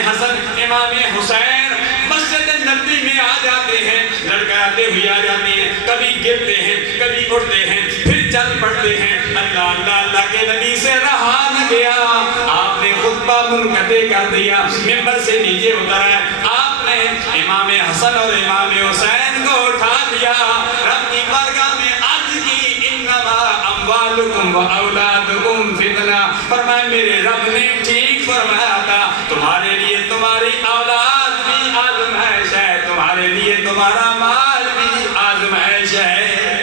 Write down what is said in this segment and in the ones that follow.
حسن امام حسین مسجد نبوی میں آ جاتے ہیں، لڑکاتے ہوئے آ جاتے ہیں، کبھی گرتے ہیں کبھی اٹھتے ہیں، پھر چل پڑتے ہیں۔ اللہ اللہ اللہ کے نبی سے رہا نہ گیا، آپ نے خطبہ منقطع کر دیا، ممبر سے نیچے اتر آئے، آپ نے امام حسن اور امام حسین کو اٹھا دیا، رب کی بارگاہ میں عرض کی انما اموالکم و اولادکم فتنہ، فرمایا میرے رب نے ٹھیک فرمایا تھا، تمہارے لیے تمہاری اولاد بھی آزمائش ہے، تمہارے لیے تمہارا مال بھی آزمائش ہے۔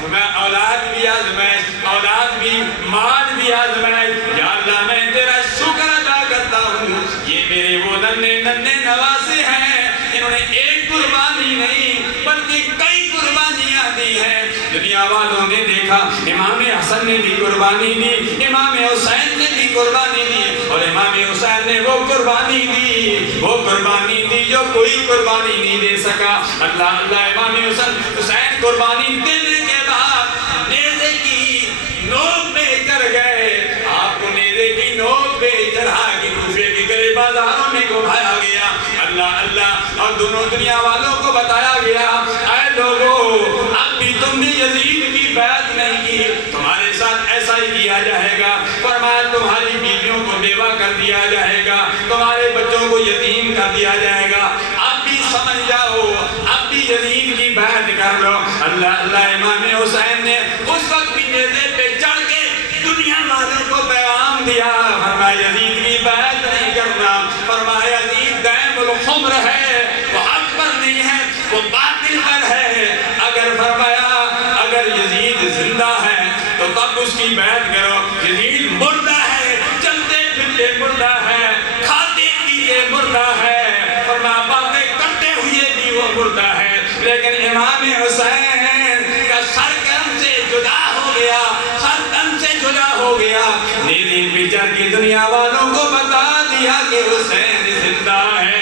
فرمایا اولاد بھی آزمائش، اولاد بھی مال بھی آزمائش، یا اللہ میں تیرا شکر ادا کرتا ہوں، یہ میرے وہ ننھے ننھے نواسے ہیں، انہوں نے ایک قربانی نہیں بلکہ کئی قربانیاں دی ہیں۔ دنیا والوں نے دیکھا امام حسن نے بھی قربانی دی، امام حسین نے بھی قربانی دی، اور امام حسین نے وہ قربانی دی جو کوئی قربانی نہیں دے سکا۔ اللہ اللہ، امام حسین قربانی دینے کے بعد نیزے کی نوک پہ چڑھ گئے، آپ کو نیزے کی نوک پہ چڑھا کے کوفے کے گلے بازاروں میں گھمایا گیا۔ اللہ اللہ، اور دونوں دنیا والوں کو بتایا گیا، اے لوگوں اب بھی تم نے یزید کی بیعت نہیں کی، تمہارے ساتھ ایسا ہی کیا جائے گا۔ فرمایا تمہاری بیویوں کو بیوہ کر دیا جائے گا، تمہارے بچوں کو یتیم کر دیا جائے گا، اب بھی سمجھ جاؤ، اب بھی یزید کی بیعت کر لو۔ اللہ اللہ، امام حسین نے اس وقت بھی نیزے پہ چڑھ کے دنیا والوں کو پیغام دیا، فرمایا یزید کی بیعت نہیں کرنا، فرمایا یزید دائم الحمر ہے، وہ حق پر نہیں ہے، وہ باطل پر ہے، اگر یزید زندہ ہے تو تب اس کی بیعت کرو، یزید مردہ ہے، چلتے پھرتے مردہ ہے، کھاتے پیتے مردہ ہے، فرمایا باتیں کرتے ہوئے بھی وہ مردہ ہے، لیکن امام حسین کا سر قلم سے جدا ہو گیا، سر تن سے جدا ہو گیا، نیزے پہ چڑھ کے دنیا والوں کو بتا دیا کہ حسین زندہ ہے۔